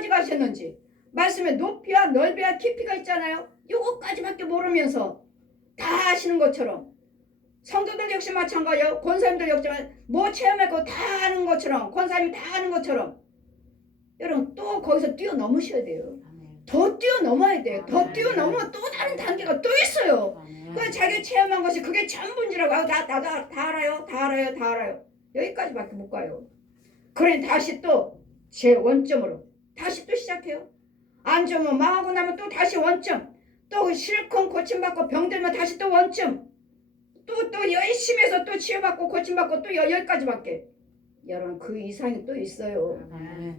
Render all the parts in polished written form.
어디까지 가셨는지, 말씀의 높이와 넓이와 깊이가 있잖아요. 요거까지밖에 모르면서 다 아시는 것처럼, 성도들 역시 마찬가지예요. 권사님들 역시 뭐 체험했고 다 아는 것처럼, 권사님이 다 아는 것처럼, 여러분 또 거기서 뛰어넘으셔야 돼요. 더 뛰어넘어야 돼요. 더 뛰어넘으면 또 다른 단계가 또 있어요. 그 자기 체험한 것이 그게 전부인지라고 하고 나도 다 알아요. 다 알아요. 다 알아요. 여기까지밖에 못 가요. 그러니 다시 또 제 원점으로 다시 또 시작해요. 안 좋으면 망하고 나면 또 다시 원점. 또 실컷 고침받고 병들면 다시 또 원점. 또 열심히 해서 또 치유받고 고침받고 또 여기까지밖에. 여러분 그 이상이 또 있어요.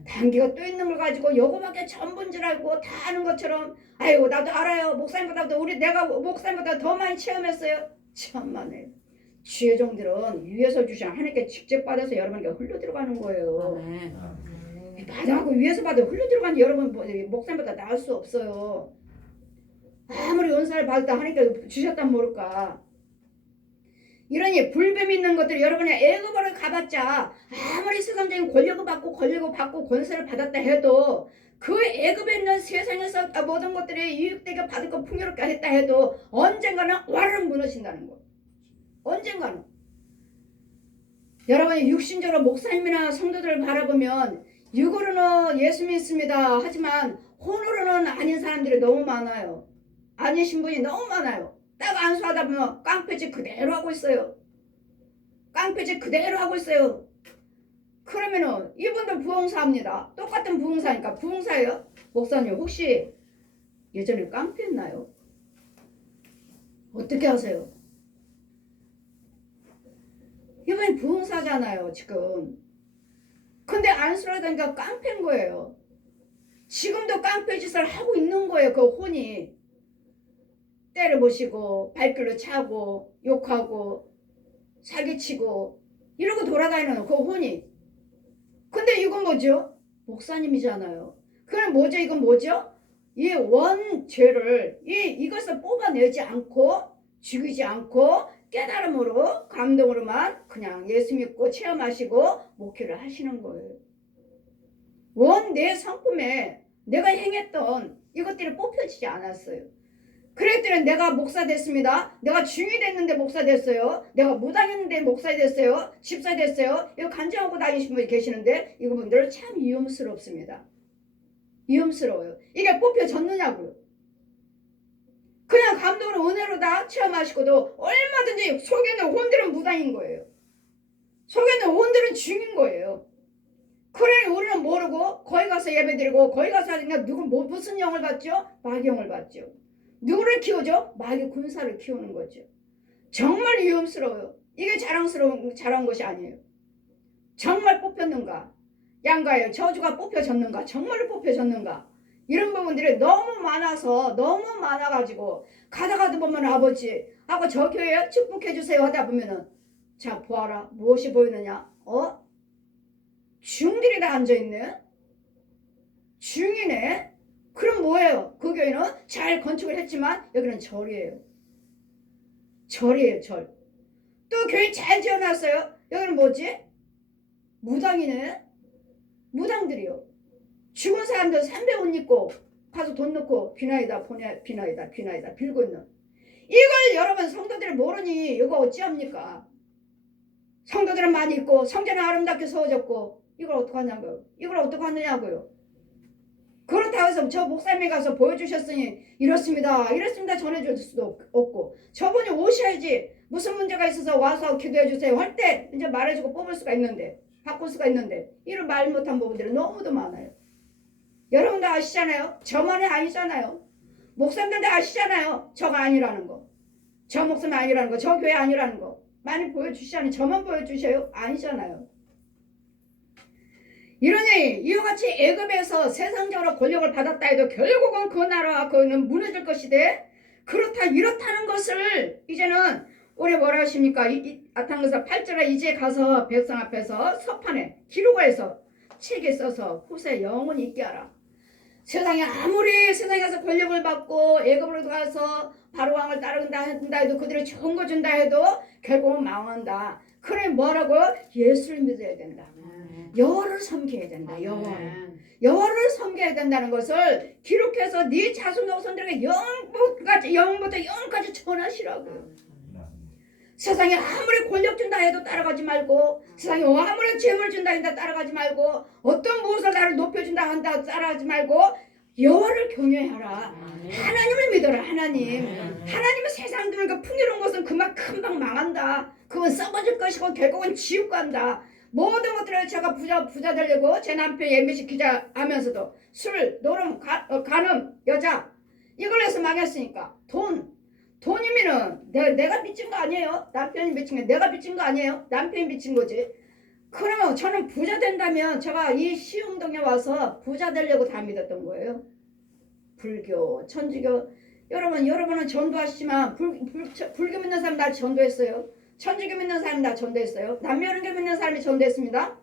단계가 또 있는 걸 가지고 요거밖에 전부인 줄 알고 다 아는 것처럼 아유 나도 알아요. 목사님보다 내가 목사님보다 더 많이 체험했어요. 참만해. 주의 종들은 위에서 주신 하나님께 직접 받아서 여러분에게 흘러 들어가는 거예요. 받아갖고 위에서 받아 흘러 들어가는 여러분 목사님보다 나을 수 없어요. 아무리 은사를 받았다 하나님께 주셨단 모를까. 이러니 불뱀이 있는 것들 여러분의 애급으로 가봤자 아무리 세상적인 권력을 받고 권세를 받았다 해도 그 애급에 있는 세상에서 모든 것들이 유익되게 받고 풍요롭게 했다 해도 언젠가는 와르르 무너진다는 거. 언젠가는. 여러분이 육신적으로 목사님이나 성도들을 바라보면 육으로는 예수 믿습니다. 하지만 혼으로는 아닌 사람들이 너무 많아요. 아니신 분이 너무 많아요. 딱 안수하다 보면 깡패짓 그대로 하고 있어요. 깡패짓 그대로 하고 있어요. 그러면은 이분도 부흥사입니다. 똑같은 부흥사니까 부흥사예요. 목사님 혹시 예전에 깡패였나요? 어떻게 하세요? 이분이 부흥사잖아요 지금. 근데 안수를 하다니까 깡패인 거예요. 지금도 깡패 짓을 하고 있는 거예요. 그 혼이. 때려보시고 발길로 차고 욕하고 사기치고 이러고 돌아다니는 그 혼이. 근데 이건 뭐죠? 목사님이잖아요. 그럼 뭐죠? 이건 뭐죠? 이 원죄를 이것을 뽑아내지 않고 죽이지 않고 깨달음으로 감동으로만 그냥 예수 믿고 체험하시고 목회를 하시는 거예요. 원 내 성품에 내가 행했던 이것들이 뽑혀지지 않았어요. 그랬더니 내가 목사 됐습니다. 내가 중이 됐는데 목사 됐어요. 내가 무당했는데 목사 됐어요. 집사 됐어요. 이거 간증하고 다니신 분이 계시는데 이분들은 참 위험스럽습니다. 위험스러워요. 이게 뽑혀졌느냐고요. 그냥 감동으로 은혜로 다 체험하시고도 얼마든지 속에 있는 혼들은 무당인 거예요. 속에 있는 혼들은 중인 거예요. 그래 우리는 모르고 거기 가서 예배드리고 거기 가서 하니까 무슨 영을 받죠? 마귀영을 받죠. 누구를 키우죠? 마귀 군사를 키우는 거죠. 정말 위험스러워요. 이게 자랑한 것이 아니에요. 정말 뽑혔는가? 양가의 저주가 뽑혀졌는가? 정말로 뽑혀졌는가? 이런 부분들이 너무 많아서 너무 많아가지고 가다가도 보면 아버지 하고 저 교회에 축복해주세요 하다 보면은 자 보아라 무엇이 보이느냐? 중들이 다 앉아있네? 중이네? 그럼 뭐예요? 그 교회는 잘 건축을 했지만 여기는 절이에요. 절이에요, 절. 또 교회 잘 지어놨어요. 여기는 뭐지? 무당이네? 무당들이요. 죽은 사람들 삼배 옷 입고 가서 돈 넣고 비나이다 빌고 있는. 이걸 여러분 성도들이 모르니 이거 어찌합니까? 성도들은 많이 있고 성전은 아름답게 세워졌고 이걸 어떡하냐고요. 이걸 어떡하느냐고요. 그렇다고 해서 저 목사님이 가서 보여주셨으니 이렇습니다 전해줄 수도 없고 저분이 오셔야지 무슨 문제가 있어서 와서 기도해주세요 할 때 이제 말해주고 뽑을 수가 있는데 바꿀 수가 있는데 이런 말 못한 부분들이 너무도 많아요. 여러분도 아시잖아요. 저만이 아니잖아요. 목사님들도 아시잖아요. 저가 아니라는 거. 저 목사님 아니라는 거. 저 교회 아니라는 거. 많이 보여주시잖아요. 저만 보여주셔요? 아니잖아요. 이러니 이와 같이 애굽에서 세상적으로 권력을 받았다 해도 결국은 그 나라와 그는 무너질 것이되 이렇다는 것을 이제는 우리 뭐라 하십니까? 아탄에서 8절에 이제 가서 백성 앞에서 서판에 기록을 해서 책에 써서 후세 영원히 있게 하라. 세상에 아무리 세상에서 권력을 받고 애굽으로 가서 바로 왕을 따른다 해도 그들이 좋은 거 준다 해도 결국은 망한다. 그래 뭐라고? 예수를 믿어야 된다. 여호와를 섬겨야 된다. 여호와를 섬겨야 된다는 것을 기록해서 네 자손 후손들에게 영부터 영까지 전하시라고요. 세상에 아무리 권력 준다 해도 따라가지 말고, 세상에 아무리 재물 준다 해도 따라가지 말고, 어떤 무엇을 나를 높여준다 한다 따라가지 말고, 여호와를 경외하라. 하나님을 믿어라. 하나님은 세상 들과 풍요로운 것은 금방 망한다. 그건 썩어질 것이고 결국은 지옥 간다. 모든 것들을 제가 부자 되려고 제 남편 MBC 기자 하면서도 술, 노름, 간음, 여자 이걸 해서 망했으니까 돈이면은 내가 빚진 거 아니에요. 남편이 빚진 거 내가 빚진 거 아니에요. 남편이 빚진 거지. 그러면 저는 부자 된다면 제가 이 시흥동에 와서 부자 되려고 다 믿었던 거예요. 불교, 천주교 여러분은 전도하시지만 불교 믿는 사람 날 전도했어요. 천주교 믿는 사람이 나 전도했어요. 남녀론교 믿는 사람이 전도했습니다.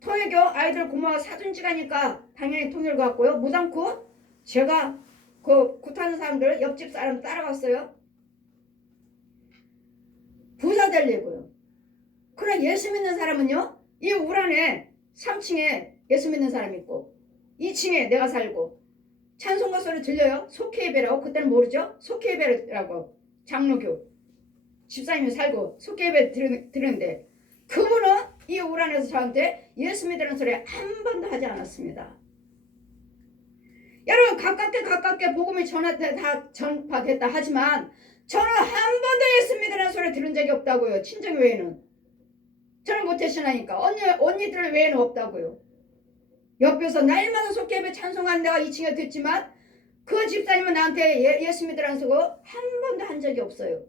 통일교 아이들 고모가 사준지가니까 당연히 통일교 갔고요. 무당코 제가 그 굿하는 사람들 옆집 사람 따라갔어요. 부자 되려고요. 그러나 예수 믿는 사람은요. 이 우란에 3층에 예수 믿는 사람이 있고 2층에 내가 살고 찬송가 소리 들려요? 속회예배라고 그때는 모르죠? 속회예배라고 장로교 집사님이 살고 속회예배 들었는데 그분은 이 우란에서 저한테 예수 믿으라는 소리 한 번도 하지 않았습니다. 여러분 가깝게 복음이 전파됐다 하지만 저는 한 번도 예수 믿으라는 소리 들은 적이 없다고요. 친정 외에는. 저는 모태신앙이니까 언니들 외에는 없다고요. 옆에서 날마다 속회예배 찬송하는 데가 2층에 듣지만 그 집사님은 나한테 예수 믿으라는 소리 한 번도 한 적이 없어요.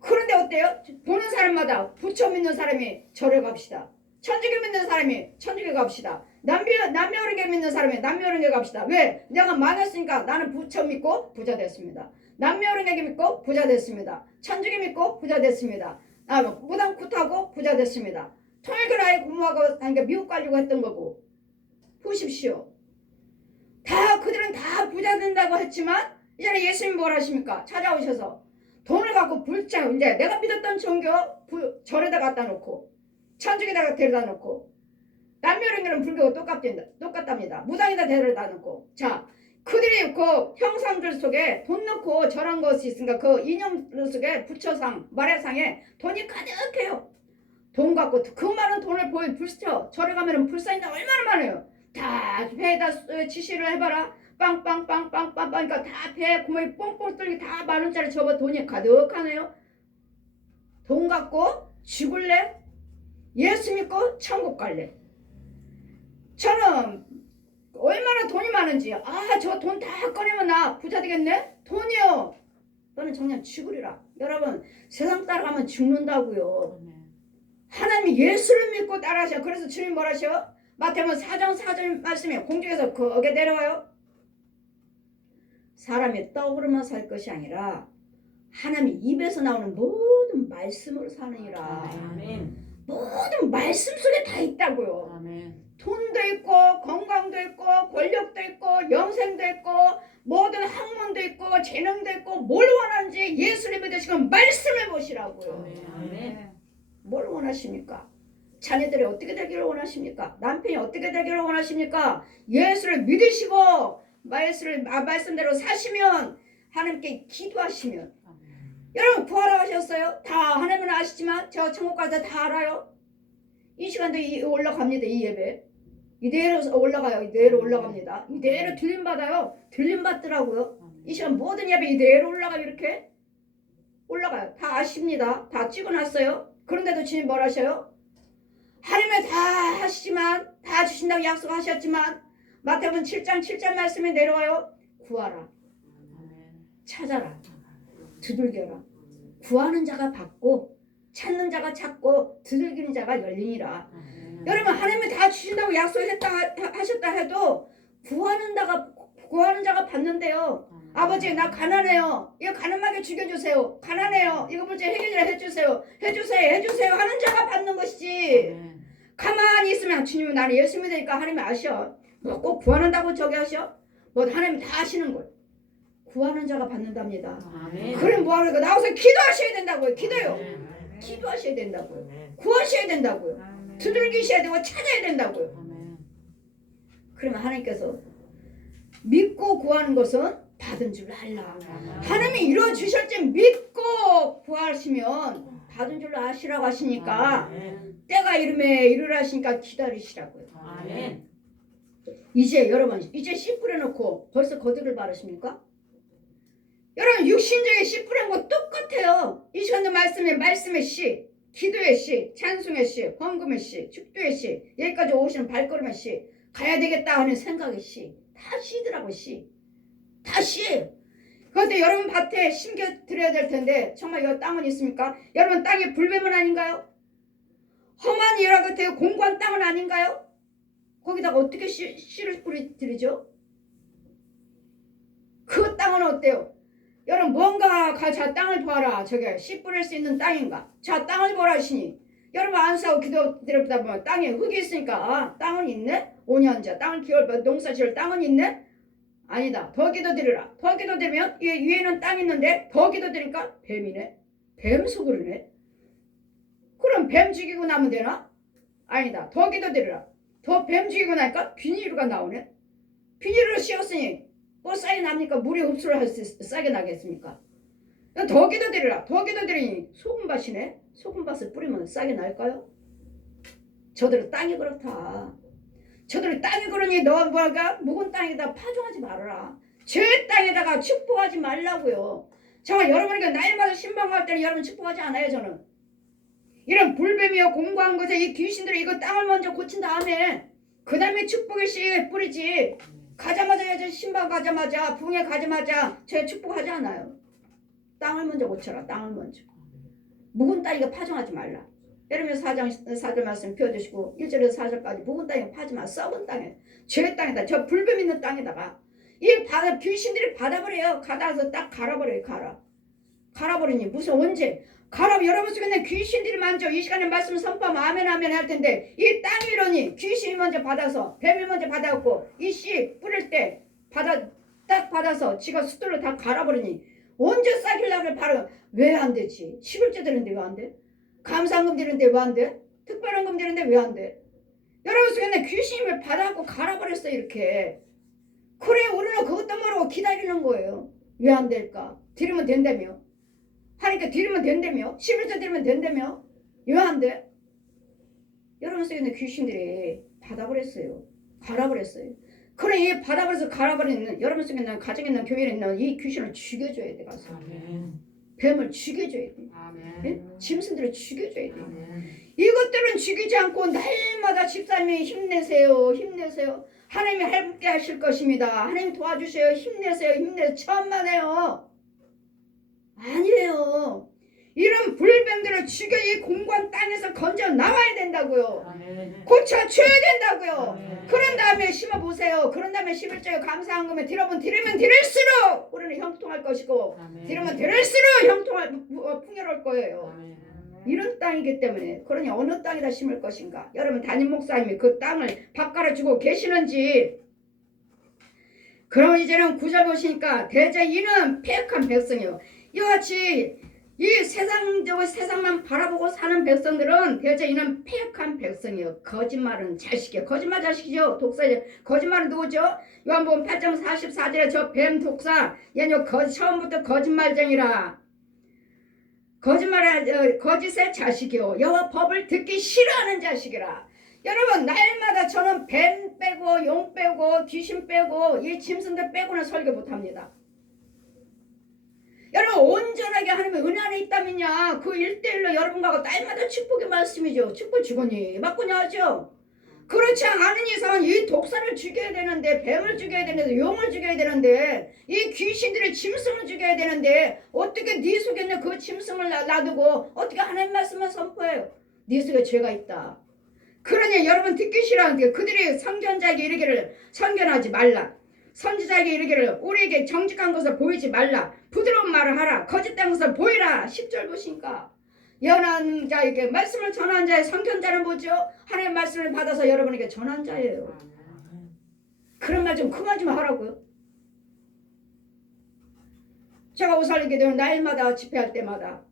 그런데 어때요? 보는 사람마다 부처 믿는 사람이 절에 갑시다. 천주교 믿는 사람이 천주교 갑시다. 남녀어른교 믿는 사람이 남녀어른교 갑시다. 왜? 내가 망했으니까 나는 부처 믿고 부자 됐습니다. 남녀어른교 믿고 부자 됐습니다. 천주교 믿고 부자 됐습니다. 무당 굿하고 부자 됐습니다. 통일교 아예 공부하고 그러니까 미국 가려고 했던 거고. 보십시오. 그들은 다 부자 된다고 했지만 이제는 예수님 뭘 하십니까? 찾아오셔서 돈을 갖고 불장 이제 내가 믿었던 종교 절에다 갖다 놓고 천주교에다가 데려다 놓고 남녀론교는 불교가 똑같답니다. 무당에다 데려다 놓고 자 그들이 그 형상들 속에 돈 넣고 절한 것이 있으니까 그 인형 속에 부처상 마례상에 돈이 가득해요. 돈 갖고 그 많은 돈을 불쳐 절에 가면은 불사인데 얼마나 많아요. 다 배에다 지시를 해봐라. 빵빵빵빵빵 그러니까 다 배에 구멍이 뽕뽕 뚫리게 다 만원짜리 접어 돈이 가득하네요. 돈 갖고 죽을래? 예수 믿고 천국 갈래? 저는 얼마나 돈이 많은지 저 돈 다 꺼내면 나 부자 되겠네? 돈이요. 너는 정녕 죽으리라. 여러분 세상 따라가면 죽는다고요. 하나님이 예수를 믿고 따라하셔. 그래서 주님 뭐라 하셔? 마태복음 4장 말씀에 공중에서 거기에 내려와요. 사람이 떡으로만 살 것이 아니라 하나님의 입에서 나오는 모든 말씀으로 사느니라. 아멘. 모든 말씀 속에 다 있다고요. 아멘. 돈도 있고 건강도 있고 권력도 있고 영생도 있고 모든 학문도 있고 재능도 있고 뭘 원하는지 예수를 믿으시고 말씀을 보시라고요. 아멘. 뭘 원하십니까? 자녀들이 어떻게 되기를 원하십니까? 남편이 어떻게 되기를 원하십니까? 예수를 믿으시고 말씀대로 사시면 하나님께 기도하시면 여러분 구하라 하셨어요? 다 하나님은 아시지만 저 천국 가서 다 알아요. 이 시간도 올라갑니다. 이 예배 이대로 올라가요. 이대로 올라갑니다. 이대로 들림받아요. 들림받더라고요. 이 시간 모든 예배 이대로 올라가요. 이렇게 올라가요. 다 아십니다. 다 찍어놨어요. 그런데도 주님 뭘 하셔요? 하나님은 다 하시지만 다 주신다고 약속하셨지만 마태복음 7장 7절 말씀에 내려와요. 구하라. 찾아라. 두들겨라. 구하는 자가 받고 찾는 자가 찾고 두들기는 자가 열리니라. 여러분 하나님이 다 주신다고 하셨다 해도 구하는 자가 받는데요. 아버지 나 가난해요. 이거 가난하게 죽여주세요. 가난해요. 이거 문제 해결을 해주세요 하는 자가 받는 것이지. 가만히 있으면 주님은 나는 예수 믿으니까 하나님이 아셔. 뭐 꼭 구하는다고 저기 하셔? 뭐 하나님 다 아시는 걸. 구하는 자가 받는답니다. 아멘. 그럼 뭐하는 거 나와서 기도하셔야 된다고요. 기도요. 기도하셔야 된다고요. 아멘. 구하셔야 된다고요. 아멘. 두들기셔야 되고 찾아야 된다고요. 아멘. 그러면 하나님께서 믿고 구하는 것은 받은 줄 알라. 하나님이 이루어 주실 줄 믿고 구하시면 받은 줄 아시라고 하시니까 아멘. 때가 이름에 이르라 하시니까 기다리시라고요. 아멘. 이제 여러분 이제 씨 뿌려놓고 벌써 거두를 바르십니까? 여러분 육신적인 씨 뿌린 거 똑같아요. 이 시간도 말씀의 씨, 기도의 씨, 찬송의 씨, 헌금의 씨, 축도의 씨, 여기까지 오시는 발걸음의 씨, 가야 되겠다 하는 생각의 씨, 다 씨더라고 씨. 다 씨. 그런데 여러분 밭에 심겨 드려야 될 텐데 정말 이 땅은 있습니까? 여러분 땅이 불뱀은 아닌가요? 험한 열화 같아요. 공고한 땅은 아닌가요? 거기다가 어떻게 씨를 뿌리드리죠? 그 땅은 어때요? 여러분 뭔가 자 땅을 보아라. 저게 씨 뿌릴 수 있는 땅인가? 자 땅을 보라 하시니 여러분 안수하고 기도 드리다 보면 땅에 흙이 있으니까 아 땅은 있네? 5년째 땅을 기울 농사 지을 땅은 있네? 아니다. 더 기도 드리라. 더 기도 드리면 위에는 땅 있는데 더 기도 드리니까 뱀이네. 뱀 속으로네. 그럼 뱀 죽이고 나면 되나? 아니다. 더 기도 드리라. 더 뱀 죽이고 나니까 비닐루가 나오네. 비닐루를 씌웠으니 뭐 싹이 납니까? 물이 흡수를 할 수 싹이 나겠습니까? 더 기도 드리라. 더 기도 드리니 소금밭이네. 소금밭을 뿌리면 싹이 날까요? 저들은 땅이 그렇다. 저들은 땅이 그러니 너와 뭐가 묵은 땅에다 파종하지 말아라. 제 땅에다가 축복하지 말라고요. 제가 여러분에게 날마다 신방할 때는 여러분 축복하지 않아요. 저는 이런 불뱀이요 공고한 것에 이 귀신들이 이거 땅을 먼저 고친 다음에 그 다음에 축복의 씨에 뿌리지. 가자마자 신방 가자마자 붕에 가자마자 제 축복하지 않아요. 땅을 먼저 고쳐라. 땅을 먼저. 묵은 땅이가 파종하지 말라. 여러분 4절 말씀 펴주시고 1절에서 4절까지 묵은 땅에 파지 마. 썩은 땅에 죄의 땅에다 저 불뱀 있는 땅에다가 이 귀신들이 받아버려요. 가다서 딱 갈아버려요. 갈아버리니 무슨 언제 여러분 속에 있는 귀신들이 만져 이 시간에 말씀 선포하면 아멘 아멘 할 텐데 이 땅이 이러니 귀신이 먼저 받아서 뱀이 먼저 받아갖고 이 씨 뿌릴 때 딱 받아서 지가 숫돌로 다 갈아버리니 언제 싹일라를 바로 왜 안 되지? 11조 드는데 왜 안 돼? 감사한금 드는데 왜 안 돼? 특별한금 드는데 왜 안 돼? 여러분 속에 있는 귀신을 받아갖고 갈아버렸어 이렇게. 그래 우리는 그것도 모르고 기다리는 거예요. 왜 안 될까? 드리면 된다며. 하니까 드리면 된다며. 11조 드리면 된다며. 왜 안 돼? 여러분 속에 있는 귀신들이 받아버렸어요. 갈아버렸어요. 그래 이 받아버려서 갈아버리는 여러분 속에 있는 가정에 있는 교회에 있는 이 귀신을 죽여줘야 돼. 가서 아멘. 뱀을 죽여줘야 돼. 아멘. 예? 짐승들을 죽여줘야 돼. 아멘. 이것들은 죽이지 않고 날마다 집사님이 힘내세요. 하나님이 함께 하실 것입니다. 하나님 도와주세요. 힘내세요. 천만에요. 아니에요. 이런 불뱀들을 죽여 이 공고한 땅에서 건져 나와야 된다고요. 아멘. 고쳐줘야 된다고요. 아멘. 그런 다음에 심어보세요. 그런 다음에 11조에 감사한 거면 드리면 드릴수록 우리는 형통할 것이고 아멘. 드리면 드릴수록 풍요로울 거예요. 아멘. 이런 땅이기 때문에 그러니 어느 땅에다 심을 것인가. 여러분 담임 목사님이 그 땅을 바꿔주고 계시는지. 그럼 이제는 9절 보시니까 대저 이는 패역한 백성이요. 이와 같이 이 세상만 바라보고 사는 백성들은 대저 이는 패역한 백성이요. 거짓말은 자식이요. 거짓말 자식이죠. 독사죠. 거짓말은 누구죠? 요한복음 8장 44절에 저 뱀 독사 얘는 처음부터 거짓말쟁이라. 거짓의 자식이요. 여호와 법을 듣기 싫어하는 자식이라. 여러분 날마다 저는 뱀 빼고 용 빼고 귀신 빼고 이 짐승들 빼고는 설교 못합니다. 여러분 온전하게 하나님의 은혜 안에 있다면야 그 1대1로 여러분과 날마다 축복의 말씀이죠. 축복 주거니 맞거니 하죠. 그렇지 않은 이상은 이 독사를 죽여야 되는데 뱀을 죽여야 되는데 용을 죽여야 되는데 이 귀신들의 짐승을 죽여야 되는데 어떻게 네 속에 있는 그 짐승을 놔두고 어떻게 하나님 말씀을 선포해요. 네 속에 죄가 있다. 그러니 여러분 듣기 싫어하는데 그들이 선견자에게 이르기를 선견하지 말라. 선지자에게 이르기를 우리에게 정직한 것을 보이지 말라. 부드러운 말을 하라. 거짓된 것을 보이라. 10절 보시니까 연한 자에게 말씀을 전한 자의 선견자는 뭐죠? 하나님의 말씀을 받아서 여러분에게 전한 자예요. 그런 말 좀 그만 좀 하라고요. 제가 오살리게 되면 날마다 집회할 때마다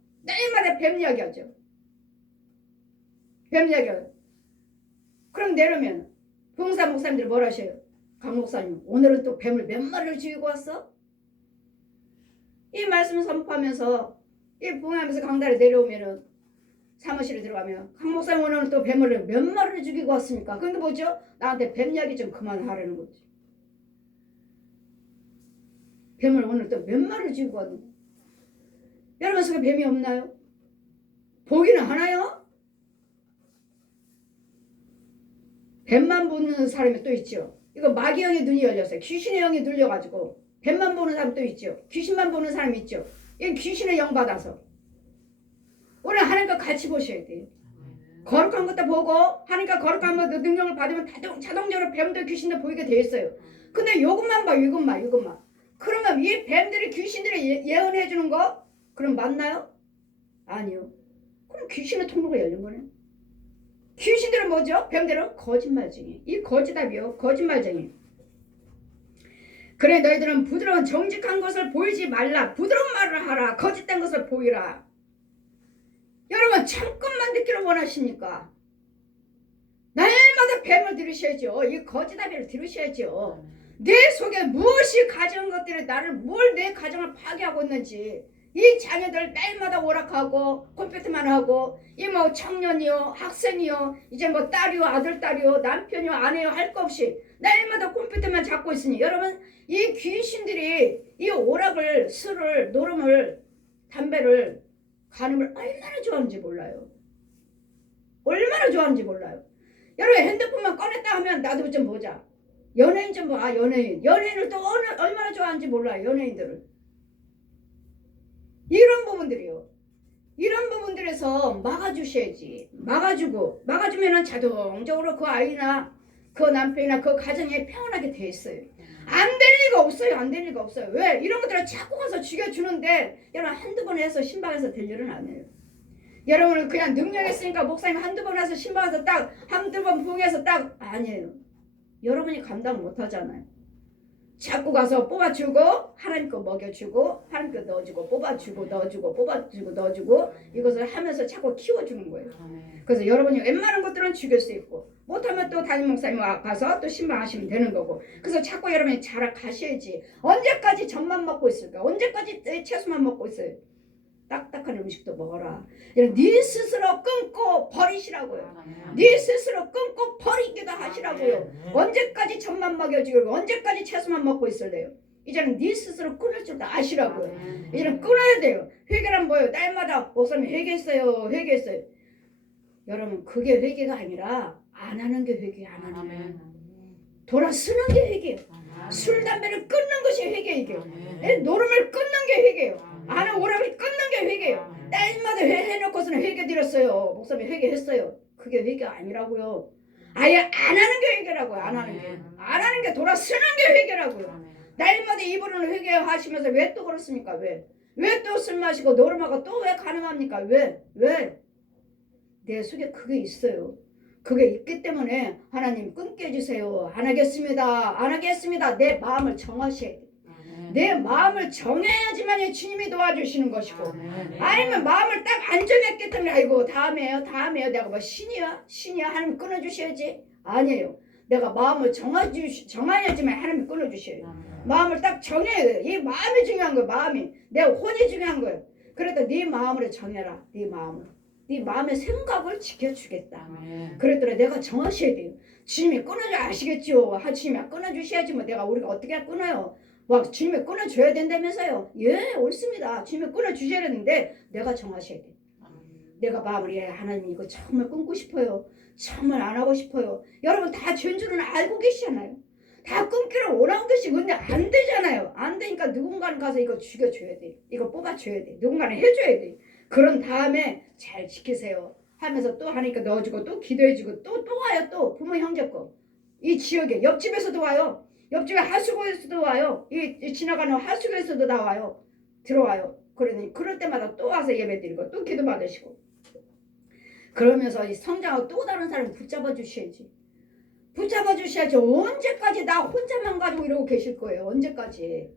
뱀 이야기하죠. 뱀 이야기요. 그럼 내려면 봉사 목사님들이 뭐라 하셔요? 강 목사님 오늘은 또 뱀을 몇 마리를 죽이고 왔어? 이 말씀 선포하면서 이 봉하면서 강단에 내려오면은 사무실에 들어가면 강 목사님 오늘은 또 뱀을 몇 마리를 죽이고 왔습니까? 근데 뭐죠? 나한테 뱀 이야기 좀 그만하라는 거지. 뱀을 오늘 또 몇 마리를 죽이고 왔는데 여러분 속에 뱀이 없나요? 보기는 하나요? 뱀만 보는 사람이 또 있죠. 이거 마귀 영의 눈이 열렸어요. 귀신의 영이 눌려가지고 뱀만 보는 사람 또 있죠. 귀신만 보는 사람이 있죠. 이건 귀신의 영 받아서 오늘 하나님과 같이 보셔야 돼요. 거룩한 것도 보고 하니까 거룩한 것도 능력을 받으면 자동적으로 뱀들 귀신도 보이게 돼 있어요. 근데 이것만 봐, 이것만. 그러면 이 뱀들이 귀신들이 예언해 주는 거 그럼 맞나요? 아니요. 그럼 귀신의 통로가 열린 거네. 귀신들은 뭐죠? 뱀들은 거짓말쟁이. 이 거짓답이요. 거짓말쟁이. 그래 너희들은 부드러운 정직한 것을 보이지 말라. 부드러운 말을 하라. 거짓된 것을 보이라. 여러분 잠깐만 듣기를 원하십니까? 날마다 뱀을 들으셔야죠. 이 거짓답을 들으셔야죠. 내 속에 무엇이 가져온 것들이 나를 뭘 내 가정을 파괴하고 있는지 이 자녀들 날마다 오락하고 컴퓨터만 하고 이 뭐 청년이요 학생이요 이제 뭐 딸이요 아들 딸이요 남편이요 아내요 할 거 없이 날마다 컴퓨터만 잡고 있으니 여러분 이 귀신들이 이 오락을 술을 노름을 담배를 간음을 얼마나 좋아하는지 몰라요. 얼마나 좋아하는지 몰라요. 여러분 핸드폰만 꺼냈다 하면 나도 좀 보자. 연예인 좀 봐. 연예인을 또 얼마나 좋아하는지 몰라요. 연예인들을. 이런 부분들이요. 이런 부분들에서 막아주셔야지. 막아주면은 자동적으로 그 아이나 그 남편이나 그 가정이 평안하게 돼 있어요. 안 될 리가 없어요. 안 될 리가 없어요. 왜? 이런 것들을 자꾸 가서 죽여주는데 여러분 한두 번 해서 신방에서 될 일은 아니에요. 여러분은 그냥 능력 있으니까 목사님 한두 번 해서 신방에서 딱 한두 번 부흥해서 딱 아니에요. 여러분이 감당 못하잖아요. 자꾸 가서 뽑아주고 하나님 거 먹여주고 하나님 거 넣어주고 뽑아주고 넣어주고 뽑아주고 넣어주고 이것을 하면서 자꾸 키워주는 거예요. 그래서 여러분이 웬만한 것들은 죽일 수 있고 못하면 또 담임 목사님 가서 또 신방하시면 되는 거고 그래서 자꾸 여러분이 자라가셔야지. 언제까지 젖만 먹고 있을까? 언제까지 채소만 먹고 있어요? 딱딱한 음식도 먹어라. 네 스스로 끊고 버리시라고요. 네 스스로 끊고 버리기도 하시라고요. 언제까지 젖만 먹여주고 언제까지 채소만 먹고 있을래요? 이제는 네 스스로 끊을 줄도 아시라고요. 이제는 끊어야 돼요. 회개란 뭐예요? 날마다 목사님 회개했어요. 여러분 그게 회개가 아니라 안 하는 게 회개 안 하는 거예요. 돌아서는 게 회개예요. 술 담배를 끊는 것이 회개이게요. 노름을 끊는 게 회개예요. 아는 오락을 끊는 게 회개예요. 날마다 해놓고서는 회개 드렸어요. 목사님 회개했어요. 그게 회개 아니라고요. 아예 안 하는 게 회개라고요. 안 하는 게 돌아서는 게 회개라고요. 날마다 입으로는 회개하시면서 왜 또 그렇습니까? 왜 또 술 마시고 노름하고 또 왜 가능합니까? 왜? 내 속에 그게 있어요. 그게 있기 때문에 하나님 끊게 해주세요. 안 하겠습니다. 내 마음을 정하셔야 돼요. 내 마음을 정해야지만 주님이 도와주시는 것이고 아니면 마음을 딱 안 정했기 때문에 아이고 다음에요 내가 뭐 신이야 하나님 끊어주셔야지. 아니에요. 내가 마음을 정해야지만 하나님 끊어주셔야 돼요. 마음을 딱 정해야 돼요. 이 마음이 중요한 거예요. 마음이 내 혼이 중요한 거예요. 그래도 네 마음으로 정해라. 네 마음의 생각을 지켜주겠다. 그랬더니 내가 정하셔야 돼요. 주님이 끊어줘 아시겠죠? 주님이 끊어주셔야지 뭐 우리가 어떻게 끊어요? 막 주님이 끊어줘야 된다면서요? 예, 옳습니다. 주님이 끊어주셔야 되는데 내가 정하셔야 돼요. 내가 마음을 하나님 이거 정말 끊고 싶어요. 정말 안 하고 싶어요. 여러분 다 죄인 줄은 알고 계시잖아요. 다 끊기를 원하고 계시고 근데 안 되잖아요. 안 되니까 누군가는 가서 이거 죽여줘야 돼. 이거 뽑아줘야 돼. 누군가는 해줘야 돼. 그런 다음에 잘 지키세요 하면서 또 하니까 넣어주고 또 기도해주고 또 와요. 또 부모 형제 거. 이 지역에 옆집에서도 와요. 옆집에 하수구에서도 와요. 이 지나가는 하수구에서도 나와요. 들어와요. 그러니 그럴 때마다 또 와서 예배드리고 또 기도 받으시고 그러면서 이 성장하고 또 다른 사람 붙잡아 주셔야지. 언제까지 나 혼자만 가지고 이러고 계실 거예요. 언제까지.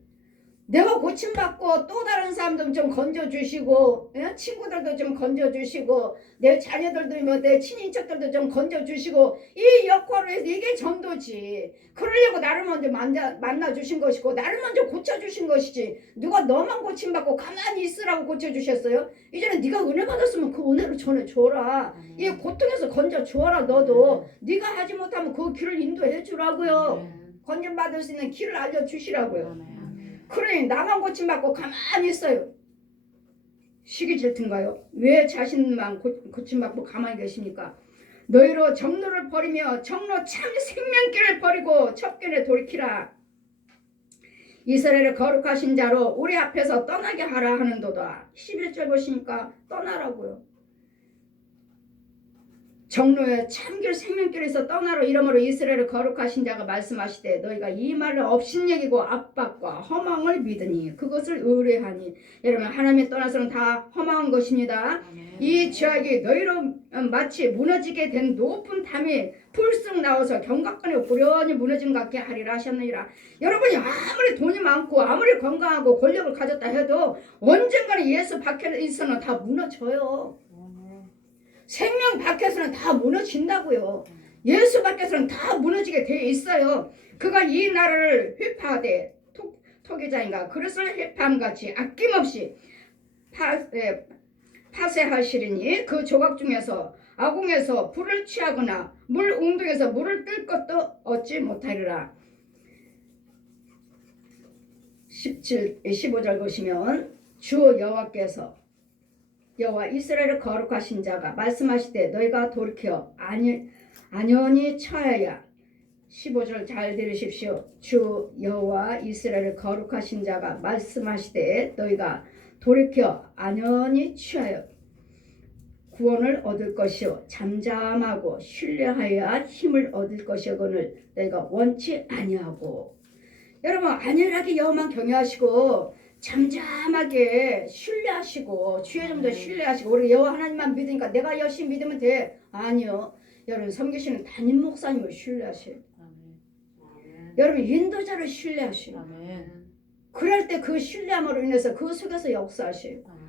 내가 고침받고 또 다른 사람도 좀 건져주시고, 친구들도 좀 건져주시고, 내 자녀들도 내 친인척들도 좀 건져주시고, 이 역할을 해서 이게 전도지. 그러려고 나를 먼저 만나주신 것이고 나를 먼저 고쳐주신 것이지. 누가 너만 고침받고 가만히 있으라고 고쳐주셨어요? 이제는 네가 은혜 받았으면 그 은혜를 전해줘라. 이 고통에서 건져주어라. 너도 네가 하지 못하면 그 길을 인도해 주라고요. 건져받을 수 있는 길을 알려주시라고요. 그러니 나만 고침받고 가만히 있어요. 시기 질투인가요? 왜 자신만 고침받고 가만히 계십니까? 너희로 정로를 버리며 정로 참 생명길을 버리고 첩견에 돌이키라. 이스라엘의 거룩하신 자로 우리 앞에서 떠나게 하라 하는도다. 11절 보시니까 떠나라고요. 정로의 참길 생명길에서 떠나러 이러므로 이스라엘의 거룩하신 자가 말씀하시되 너희가 이 말을 업신여기고 압박과 허망을 믿으니 그것을 의뢰하니. 여러분 하나님이 떠나서는 다 허망한 것입니다. 이 죄악이 너희로 마치 무너지게 된 높은 담이 풀쑥 나와서 경각간에 고려니 무너진 것 같게 하리라 하셨느니라. 여러분이 아무리 돈이 많고 아무리 건강하고 권력을 가졌다 해도 언젠가는 예수 밖에 있어는 다 무너져요. 생명 밖에서는 다 무너진다고요. 예수 밖에서는 다 무너지게 돼 있어요. 그가 이 나라를 회파하되 토기자인가 그릇을 회파함같이 아낌없이 파쇄하시리니 그 조각 중에서 아궁에서 불을 취하거나 물 웅덩에서 물을 뜰 것도 얻지 못하리라. 15절 보시면 주 여호와께서 여호와 이스라엘의 거룩하신 자가 말씀하시되 너희가 돌이켜 안연히 처하여야. 15절 잘 들으십시오. 주 여호와 이스라엘의 거룩하신 자가 말씀하시되 너희가 돌이켜 안연히 취하여 구원을 얻을 것이요 잠잠하고 신뢰하여야 힘을 얻을 것이거늘 너희가 원치 아니하고. 여러분 안일하게 여호만 경외하시고 잠잠하게 신뢰하시고 주의 점도 신뢰하시고 우리 여호와 하나님만 믿으니까 내가 열심히 믿으면 돼. 아니요. 여러분 섬기시는 담임 목사님을 신뢰하셔요. 여러분 인도자를 신뢰하시고 그럴 때 그 신뢰함으로 인해서 그 속에서 역사하셔요.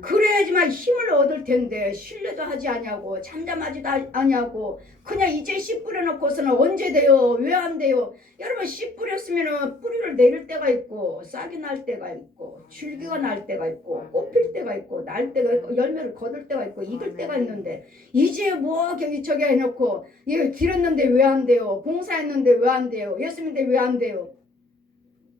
그래야지만 힘을 얻을 텐데 신뢰도 하지 아니하고 잠잠하지도 아니하고 그냥 이제 씨 뿌려놓고서는 언제 돼요? 왜 안 돼요? 여러분 씨 뿌렸으면 뿌리를 내릴 때가 있고 싹이 날 때가 있고 줄기가 날 때가 있고 꽃필 때가 있고 날 때가 있고 열매를 거둘 때가 있고 익을 때가 있는데 이제 뭐 저기 해놓고 이거 길었는데 왜 안 돼요? 봉사했는데 왜 안 돼요? 예수 믿는데 왜 안 돼요?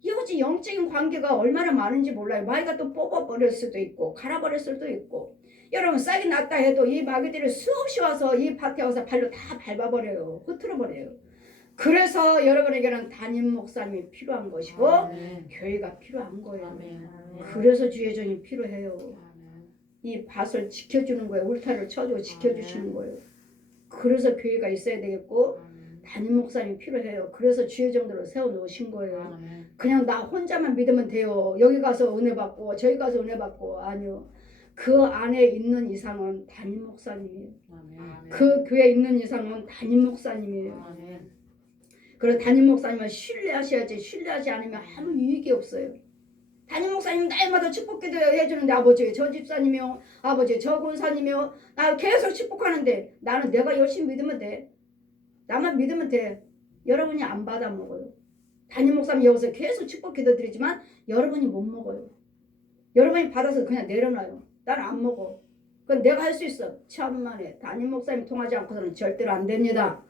이것이 영적인 관계가 얼마나 많은지 몰라요. 마귀가 또 뽑아버릴 수도 있고 갈아버릴 수도 있고. 여러분 싹이 났다 해도 이 마귀들이 수없이 와서 이 밭에 와서 발로 다 밟아버려요. 흐트러버려요. 그래서 여러분에게는 담임 목사님이 필요한 것이고 교회가 필요한 거예요. 그래서 주의 종이 필요해요. 이 밭을 지켜주는 거예요. 울타리를 쳐주고 지켜주시는 거예요. 그래서 교회가 있어야 되겠고 담임 목사님이 필요해요. 그래서 주의 정도로 세워놓으신 거예요. 그냥 나 혼자만 믿으면 돼요. 여기 가서 은혜 받고 저기 가서 은혜 받고. 아니요. 그 안에 있는 이상은 담임 목사님이에요. 그 교회에 있는 이상은 담임 목사님이에요. 그래서 담임 목사님을 신뢰하셔야지. 신뢰하지 않으면 아무 유익이 없어요. 담임 목사님 날마다 축복기도 해주는데 아버지 저 집사님이요 아버지 저 권사님이요 나 계속 축복하는데 나는 내가 열심히 믿으면 돼. 나만 믿으면 돼. 여러분이 안 받아 먹어요. 담임 목사님 여기서 계속 축복 기도드리지만 여러분이 못 먹어요. 여러분이 받아서 그냥 내려놔요. 나는 안 먹어. 그건 내가 할 수 있어. 천만에 담임 목사님 통하지 않고서는 절대로 안 됩니다.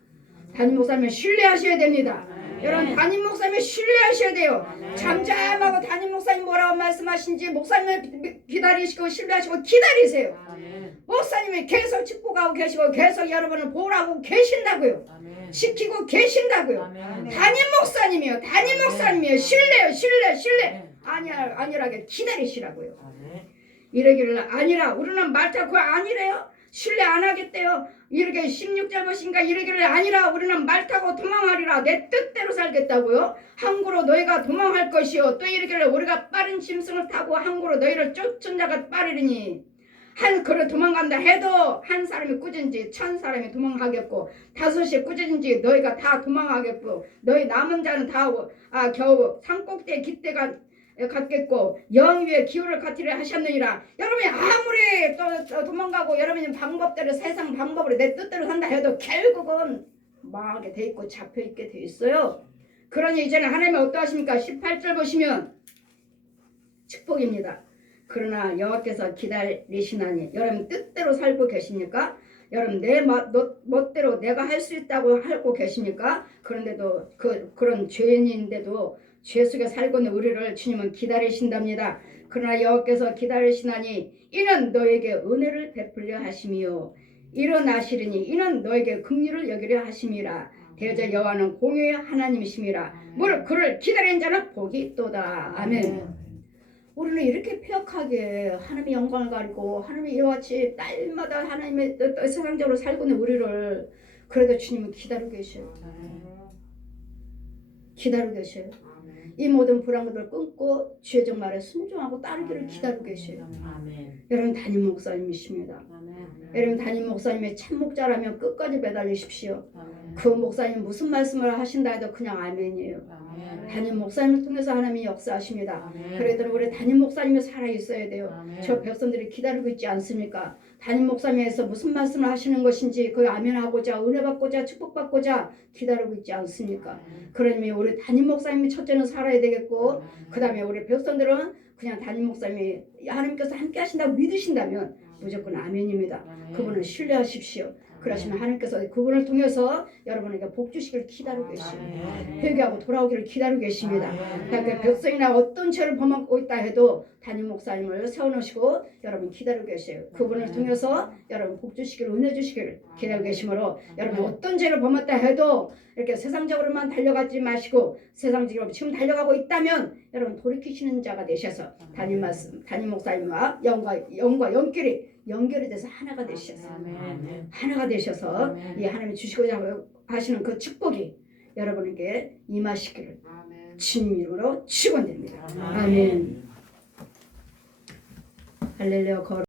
담임 목사님을 신뢰하셔야 됩니다. 여러분 담임 목사님을 신뢰하셔야 돼요. 잠잠하고 담임 목사님 뭐라고 말씀하신지 목사님을 기다리시고 신뢰하시고 기다리세요. 목사님이 계속 축복하고 계시고 계속 여러분을 보호하고 계신다고요. 지키고 계신다고요. 담임 목사님이요. 담임 목사님이요. 신뢰. 안일하게 기다리시라고요. 이러기를 아니라 우리는 말타 그 아니래요. 신뢰 안 하겠대요. 이렇게 16절 보신가 이러기를 아니라 우리는 말 타고 도망하리라. 내 뜻대로 살겠다고요. 항구로 너희가 도망할 것이요. 또 이러기를 우리가 빠른 짐승을 타고 항구로 너희를 쫓은 자가 빠르리니 한 그를 도망간다 해도 한 사람이 꾸짖은지 1000사람이 도망하겠고 5이 꾸짖은지 너희가 다 도망하겠고 너희 남은 자는 다 겨우 산꼭대에 깃대가 갖겠고 영위의 기후를 갖기를 하셨느니라. 여러분이 아무리 또 도망가고 여러분이 방법대로 세상 방법으로 내 뜻대로 산다 해도 결국은 망하게 돼 있고 잡혀 있게 돼 있어요. 그러니 이제는 하나님이 어떠하십니까? 18절 보시면 축복입니다. 그러나 여호와께서 기다리시나니 여러분 뜻대로 살고 계십니까? 여러분 내 멋대로 내가 할 수 있다고 하고 계십니까? 그런데도 그런 죄인인데도 죄 속에 살고 있는 우리를 주님은 기다리신답니다. 그러나 여호와께서 기다리시나니 이는 너에게 은혜를 베풀려 하심이요 일어나시리니 이는 너에게 긍휼을 여기려 하심이라. 대저 여호와는 공의의 하나님이심이라. 무릇 그를 기다린 자는 복이 있도다. 아멘. 우리는 이렇게 폐역하게 하나님의 영광을 가리고 하나님의 이와 같이 날마다 하나님의 세상적으로 살고 있는 우리를 그래도 주님은 기다리고 계셔요. 기다리고 계셔요. 이 모든 불안감을 끊고 주의 정말에 순종하고 따르기를 기다리고 계셔요. 여러분 담임 목사님이십니다. 여러분 담임 목사님의 참 목자라면 끝까지 매달리십시오. 그 목사님 무슨 말씀을 하신다 해도 그냥 아멘이에요. 담임 목사님을 통해서 하나님이 역사하십니다. 그래도 우리 담임 목사님이 살아있어야 돼요. 저 백성들이 기다리고 있지 않습니까? 담임 목사님에서 무슨 말씀을 하시는 것인지 그 아멘하고자 은혜 받고자 축복받고자 기다리고 있지 않습니까? 그러니 우리 담임 목사님이 첫째는 살아야 되겠고 그 다음에 우리 백성들은 그냥 담임 목사님이 하나님께서 함께 하신다고 믿으신다면 무조건 아멘입니다. 그분을 신뢰하십시오. 그러시면 하나님께서 그분을 통해서 여러분에게 복 주시기를 기다리고 계십니다. 회개하고 돌아오기를 기다리고 계십니다. 그러니까 백성이나 어떤 죄를 범하고 있다 해도 담임 목사님을 세워놓으시고 여러분 기다리고 계세요. 그분을 통해서 여러분 복 주시기를 은혜 주시기를 기다리고 계시므로 여러분 어떤 죄를 범했다 해도 이렇게 세상적으로만 달려가지 마시고 세상적으로 지금 달려가고 있다면 여러분 돌이키시는 자가 되셔서 담임 목사님과 영과 영끼리 연결이 돼서 하나가 되셔서 하나가 되셔서 이 하나님이 주시고자 하시는 그 축복이 여러분에게 임하시기를 주님 이름으로 축원드립니다. 아멘. 할렐루야.